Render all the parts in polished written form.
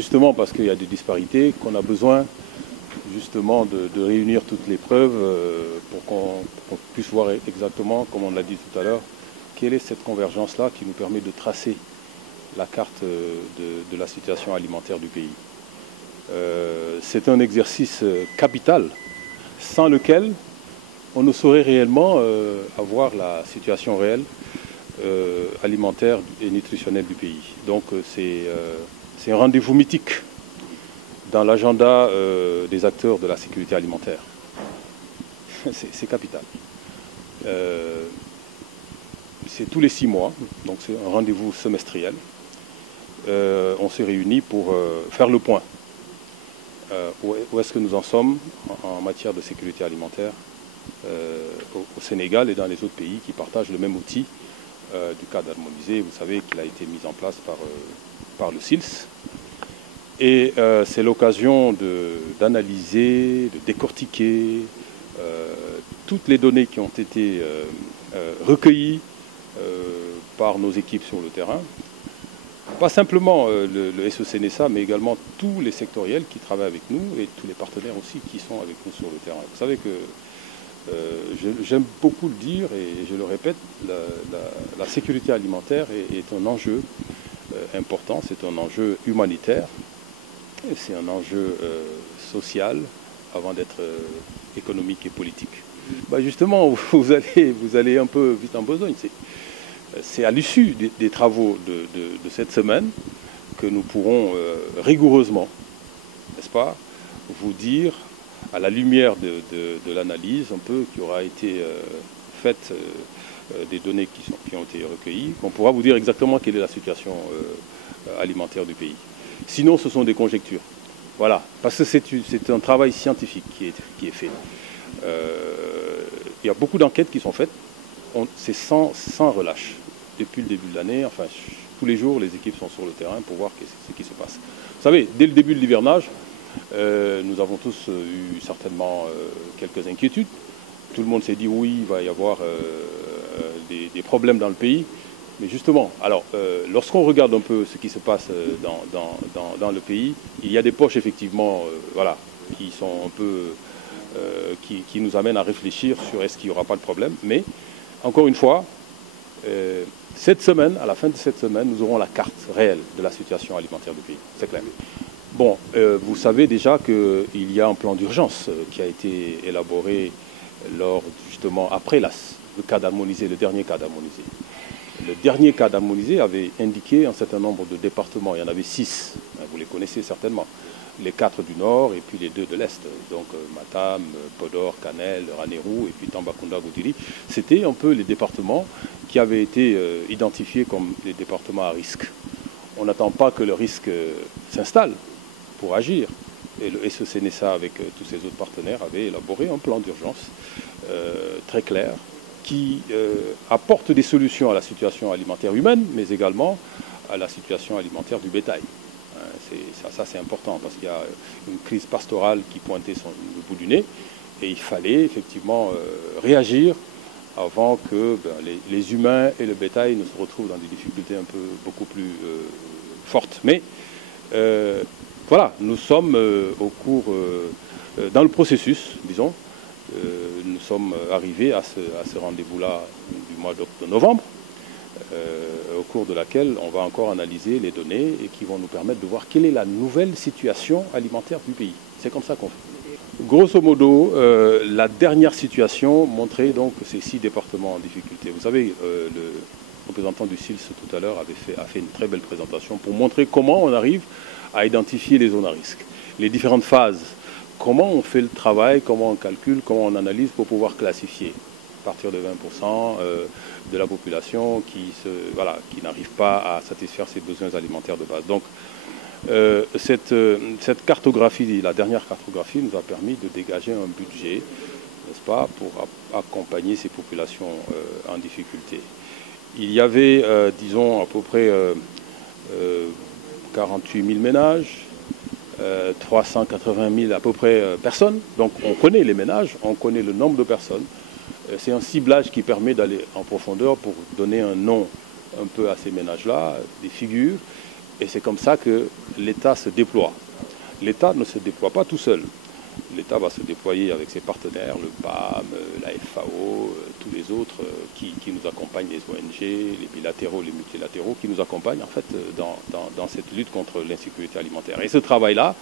justement parce qu'il y a des disparités qu'on a besoin justement de réunir toutes les preuves pour qu'on puisse voir exactement, comme on l'a dit tout à l'heure, quelle est cette convergence-là qui nous permet de tracer la carte de la situation alimentaire du pays. C'est un exercice capital sans lequel on ne saurait réellement avoir la situation réelle alimentaire et nutritionnelle du pays. Donc c'est un rendez-vous mythique dans l'agenda des acteurs de la sécurité alimentaire. C'est capital. C'est tous les 6 mois, donc c'est un rendez-vous semestriel. On s'est réunis pour faire le point. Où est-ce que nous en sommes en matière de sécurité alimentaire au Sénégal et dans les autres pays qui partagent le même outil du cadre harmonisé. Vous savez qu'il a été mis en place par le SILS. Et c'est l'occasion d'analyser, de décortiquer toutes les données qui ont été recueillies par nos équipes sur le terrain. Pas simplement le SECNSA, mais également tous les sectoriels qui travaillent avec nous et tous les partenaires aussi qui sont avec nous sur le terrain. Vous savez que j'aime beaucoup le dire et je le répète, la sécurité alimentaire est un enjeu important, c'est un enjeu humanitaire, c'est un enjeu social avant d'être économique et politique. Bah justement, vous allez un peu vite en besogne. C'est à l'issue des travaux de cette semaine que nous pourrons rigoureusement, n'est-ce pas, vous dire, à la lumière de l'analyse un peu qui aura été faite des données qui ont été recueillies, qu'on pourra vous dire exactement quelle est la situation alimentaire du pays. Sinon, ce sont des conjectures. Voilà, parce que c'est un travail scientifique qui est fait. Il y a beaucoup d'enquêtes qui sont faites. C'est sans relâche. Depuis le début de l'année, enfin, tous les jours, les équipes sont sur le terrain pour voir ce qui se passe. Vous savez, dès le début de l'hivernage, nous avons tous eu certainement quelques inquiétudes. Tout le monde s'est dit oui, il va y avoir des problèmes dans le pays. Mais justement, alors, lorsqu'on regarde un peu ce qui se passe dans le pays, il y a des poches effectivement, voilà, qui sont un peu, qui nous amènent à réfléchir sur est-ce qu'il n'y aura pas de problème. Mais encore une fois, cette semaine, à la fin de cette semaine, nous aurons la carte réelle de la situation alimentaire du pays. C'est clair. Bon, vous savez déjà qu'il y a un plan d'urgence qui a été élaboré justement après le cas d'harmonisé, le dernier cas d'harmonisé. Le dernier cas d'harmonisé avait indiqué un certain nombre de départements. Il y en avait 6, vous les connaissez certainement. Les 4 du nord et puis les 2 de l'est. Donc Matam, Podor, Kanel, Ranérou et puis Tambacounda, Goudiri. C'était un peu les départements qui avaient été identifiés comme les départements à risque. On n'attend pas que le risque s'installe pour agir. Et le SECNSA, avec tous ses autres partenaires, avait élaboré un plan d'urgence très clair qui apporte des solutions à la situation alimentaire humaine, mais également à la situation alimentaire du bétail. Ça c'est important parce qu'il y a une crise pastorale qui pointait le bout du nez et il fallait effectivement réagir avant que les humains et le bétail ne se retrouvent dans des difficultés beaucoup plus fortes. Mais voilà, nous sommes dans le processus, disons, nous sommes arrivés à ce rendez-vous-là du mois de novembre, au cours de laquelle on va encore analyser les données et qui vont nous permettre de voir quelle est la nouvelle situation alimentaire du pays. C'est comme ça qu'on fait. Grosso modo, la dernière situation montrait donc ces 6 départements en difficulté. Vous savez, le représentant du SILS tout à l'heure a fait une très belle présentation pour montrer comment on arrive à identifier les zones à risque, les différentes phases, comment on fait le travail, comment on calcule, comment on analyse pour pouvoir classifier à partir de 20% de la population qui n'arrive pas à satisfaire ses besoins alimentaires de base. Donc cette cartographie, la dernière cartographie, nous a permis de dégager un budget, n'est-ce pas, pour accompagner ces populations en difficulté. Il y avait, disons, à peu près 48 000 ménages, 380 000 à peu près personnes. Donc on connaît les ménages, on connaît le nombre de personnes. C'est un ciblage qui permet d'aller en profondeur pour donner un nom un peu à ces ménages-là, des figures. Et c'est comme ça que l'État se déploie. L'État ne se déploie pas tout seul. L'État va se déployer avec ses partenaires, le PAM, la FAO, tous les autres qui nous accompagnent, les ONG, les bilatéraux, les multilatéraux, qui nous accompagnent en fait dans cette lutte contre l'insécurité alimentaire. Et ce travail-là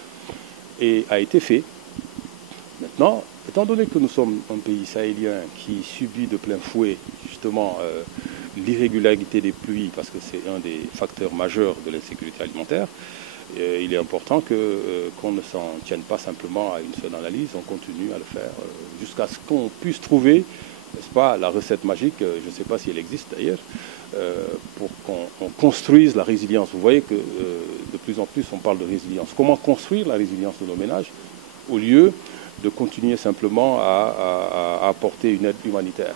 a été fait. Maintenant, étant donné que nous sommes un pays sahélien qui subit de plein fouet justement l'irrégularité des pluies, parce que c'est un des facteurs majeurs de l'insécurité alimentaire, il est important qu'on ne s'en tienne pas simplement à une seule analyse, on continue à le faire jusqu'à ce qu'on puisse trouver, n'est-ce pas, la recette magique, je ne sais pas si elle existe d'ailleurs, pour qu'on construise la résilience. Vous voyez que de plus en plus on parle de résilience. Comment construire la résilience de nos ménages au lieu de continuer simplement à apporter une aide humanitaire.